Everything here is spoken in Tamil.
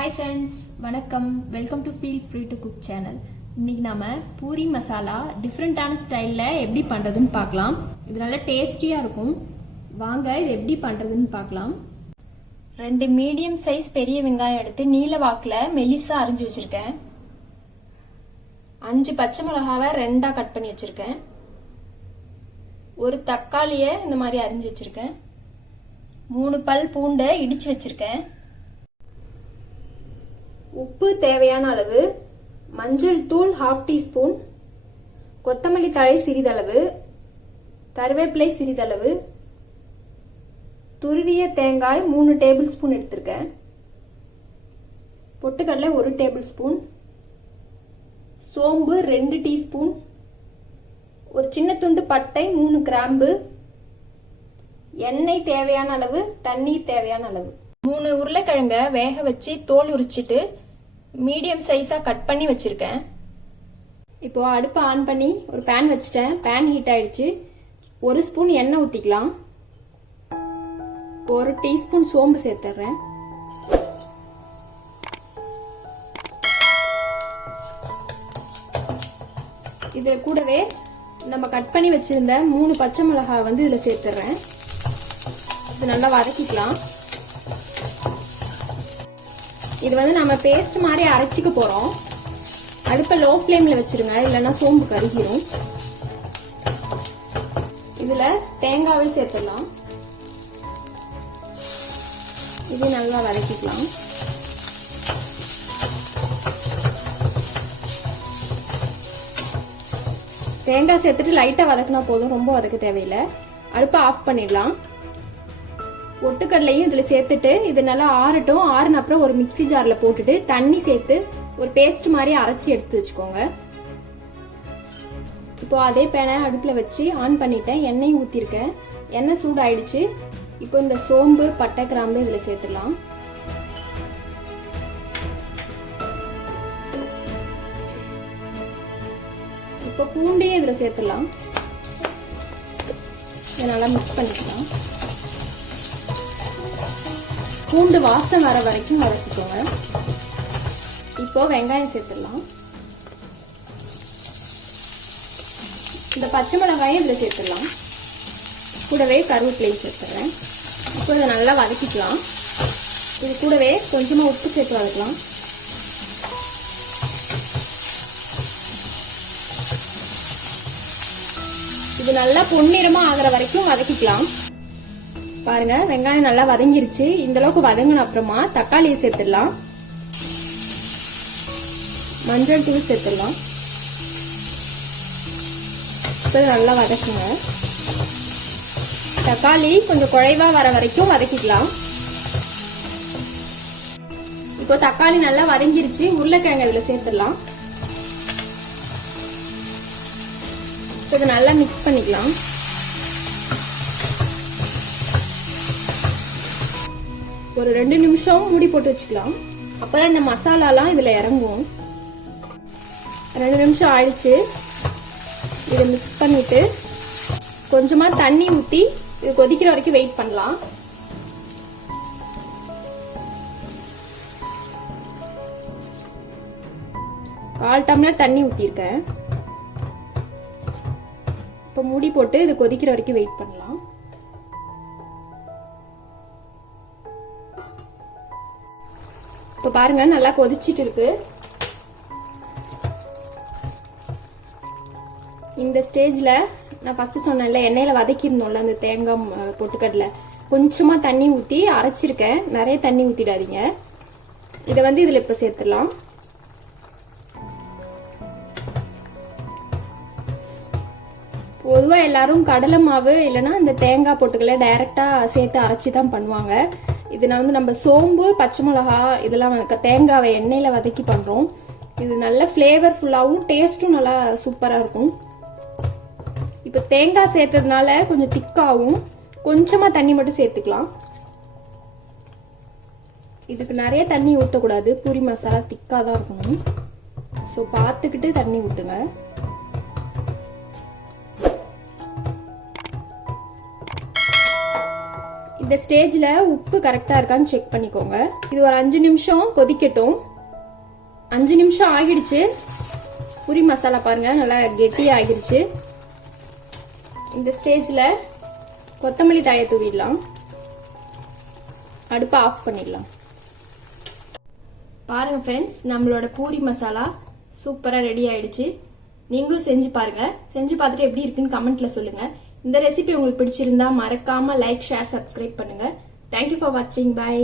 ஹாய் ஃப்ரெண்ட்ஸ், வணக்கம். Welcome to feel free to cook channel. இன்னைக்கு நாம பூரி மசாலா டிஃப்ரெண்ட்டான ஸ்டைலில் எப்படி பண்ணுறதுன்னு பார்க்கலாம். இது நல்லா டேஸ்டியாக இருக்கும். வாங்க இது எப்படி பண்ணுறதுன்னு பார்க்கலாம். 2 மீடியம் சைஸ் பெரிய வெங்காயம் எடுத்து நீல வாக்கில் மெலிசா அரிஞ்சு வச்சுருக்கேன். 5 பச்சை மிளகாவை 2ஆக கட் பண்ணி வச்சுருக்கேன். ஒரு தக்காளியை இந்த மாதிரி அரிஞ்சு வச்சுருக்கேன். 3 பல் பூண்டை இடித்து வச்சுருக்கேன். உப்பு தேவையான அளவு, மஞ்சள் தூள் 1/2 டீஸ்பூன், கொத்தமல்லி தழை சிறிதளவு, கருவேப்பிலை சிறிதளவு, துருவிய தேங்காய் 3 டேபிள் ஸ்பூன் எடுத்திருக்கேன். பொட்டுக்கடலை 1 டேபிள் ஸ்பூன், சோம்பு 2 டீஸ்பூன், ஒரு சின்ன துண்டு பட்டை, 3 கிராம்பு, எண்ணெய் தேவையான அளவு, தண்ணீர் தேவையான அளவு. 3 உருளைக்கிழங்க வேக வச்சு தோல் உரிச்சிட்டு மீடியம் சைஸா கட் பண்ணி வச்சிருக்கேன். இப்போ அடுப்பை ஆன் பண்ணி ஒரு பேன் வச்சுட்டேன். பேன் ஹீட் ஆயிடுச்சு. 1 ஸ்பூன் எண்ணெய் ஊற்றிக்கலாம். 1 டீஸ்பூன் சோம்பு சேர்த்துறேன். இதில் கூடவே நம்ம கட் பண்ணி வச்சிருந்த 3 பச்சை மிளகாய் வந்து இதில் சேர்த்துறேன். இது நல்லா வதக்கிக்கலாம். இது வந்து நம்ம பேஸ்ட் மாதிரி அரைச்சிக்க போறோம். அடுப்பை லோ ஃப்ளேம்ல வச்சிருங்க, இல்லைன்னா சோம்பு கருகிரும். இதுல தேங்காவை சேர்த்துடலாம். இது நல்லா வதக்கிக்கலாம். தேங்காய் சேர்த்துட்டு லைட்டா வதக்கினா போதும், ரொம்ப வதக்க தேவையில்லை. அடுப்பை ஆஃப் பண்ணிடலாம். பொட்டுக்கடலையும் இதில் சேர்த்துட்டு இது நல்லா ஆறட்டும். ஆறுன அப்புறம் ஒரு மிக்சி ஜாரில் போட்டுட்டு தண்ணி சேர்த்து ஒரு பேஸ்ட் மாதிரி அரைச்சி எடுத்து வச்சுக்கோங்க. இப்போ அதே பேனை அடுப்பில் வச்சு ஆன் பண்ணிட்டேன். எண்ணெய் ஊற்றிருக்கேன். எண்ணெய் சூடாயிடுச்சு. இப்போ இந்த சோம்பு பட்டை கிராம்பு இதில் சேர்த்துடலாம். இப்போ பூண்டையும் இதில் சேர்த்துடலாம். இதை நல்லா மிக்ஸ் பண்ணிக்கலாம். பூண்டு வாசம் வர வரைக்கும் வதக்கிக்கோங்க. இப்போ வெங்காயம் சேர்த்துடலாம். இந்த பச்சை மிளகாயும் இதில் சேர்த்துடலாம். கூடவே கருவேப்பிலை சேர்த்துறேன். இப்போ இதை நல்லா வதக்கிக்கலாம். இது கூடவே கொஞ்சமாக உப்பு சேர்த்து வதக்கலாம். இது நல்லா பொன்னிறமா ஆகிற வரைக்கும் வதக்கிக்கலாம். பாருங்க, வெங்காயம் நல்லா வதங்கிருச்சு. இந்த அளவுக்கு வதங்கின அப்புறமா தக்காளியை சேர்த்துடலாம். மஞ்சள் தூள் சேர்த்துடலாம். இப்போ நல்லா வதக்குங்க. தக்காளி கொஞ்சம் குழைவா வர வரைக்கும் வதக்கிக்கலாம். இப்போ தக்காளி நல்லா வதங்கிருச்சு. உருளைக்கிழங்கு இதுல சேர்த்துடலாம். இதை நல்லா மிக்ஸ் பண்ணிக்கலாம். ஒரு 2 நிமிஷம் மூடி போட்டு வச்சுக்கலாம். அப்பதான் இந்த மசாலாலாம் இதுல இறங்கும். 2 நிமிஷம் ஆயிடுச்சு. இதை மிக்ஸ் பண்ணிட்டு கொஞ்சமா தண்ணி ஊத்தி இது கொதிக்கிற வரைக்கும் வெயிட் பண்ணலாம். கால் டம்ளர் தண்ணி ஊத்திருக்கேன். இப்ப மூடி போட்டு இது கொதிக்கிற வரைக்கும் வெயிட் பண்ணலாம். இப்போ பாருங்க, நல்லா கொதிச்சிட்டு இருக்கு. இந்த ஸ்டேஜ்ல நான் ஃபர்ஸ்ட் சொன்னேன்ல, எண்ணெயில வதக்கிருந்தோம்ல அந்த தேங்காய் பொட்டுக்கடலை, கொஞ்சமா தண்ணி ஊத்தி அரைச்சிருக்கேன். நிறைய தண்ணி ஊத்திடாதீங்க. இதை வந்து இதுல இப்ப சேர்த்துடலாம். பொதுவா எல்லாரும் கடலை மாவு இல்லைன்னா இந்த தேங்காய் பொட்டுக்கடலை டைரக்டா சேர்த்து அரைச்சி தான் பண்ணுவாங்க. இது நான் வந்து நம்ம சோம்பு பச்சை மிளகா இதெல்லாம் தேங்காவை எண்ணெயில வதக்கி பண்றோம். இது நல்ல ஃபிளேவர்ஃபுல்லாகவும் டேஸ்ட்டும் நல்லா சூப்பரா இருக்கும். இப்போ தேங்காய் சேர்த்ததுனால கொஞ்சம் திக்காவும், கொஞ்சமா தண்ணி மட்டும் சேர்த்துக்கலாம். இதுக்கு நிறைய தண்ணி ஊற்றக்கூடாது. பூரி மசாலா திக்காக தான் இருக்கணும். ஸோ பார்த்துக்கிட்டு தண்ணி ஊற்றுங்க. இந்த ஸ்டேஜ்ல உப்பு கரெக்டா இருக்கான்னு செக் பண்ணிக்கோங்க. இது ஒரு 5 நிமிஷம் கொதிக்கட்டும். 5 நிமிஷம் ஆகிடுச்சு. பூரி மசாலா பாருங்க நல்லா கெட்டியா ஆகிடுச்சு. இந்த ஸ்டேஜ்ல கொத்தமல்லி தழையை தூவிடலாம். அடுப்பை ஆஃப் பண்ணிடலாம். பாருங்க ஃப்ரெண்ட்ஸ், நம்மளோட பூரி மசாலா சூப்பரா ரெடி ஆயிடுச்சு. நீங்களும் செஞ்சு பாருங்க. செஞ்சு பார்த்துட்டு எப்படி இருக்குன்னு கமெண்ட்ல சொல்லுங்க. இந்த ரெசிபி உங்களுக்கு பிடிச்சிருந்தா மறக்காம லைக், ஷேர், சப்ஸ்கிரைப் பண்ணுங்க. தேங்க்யூ ஃபார் வாட்சிங். பை.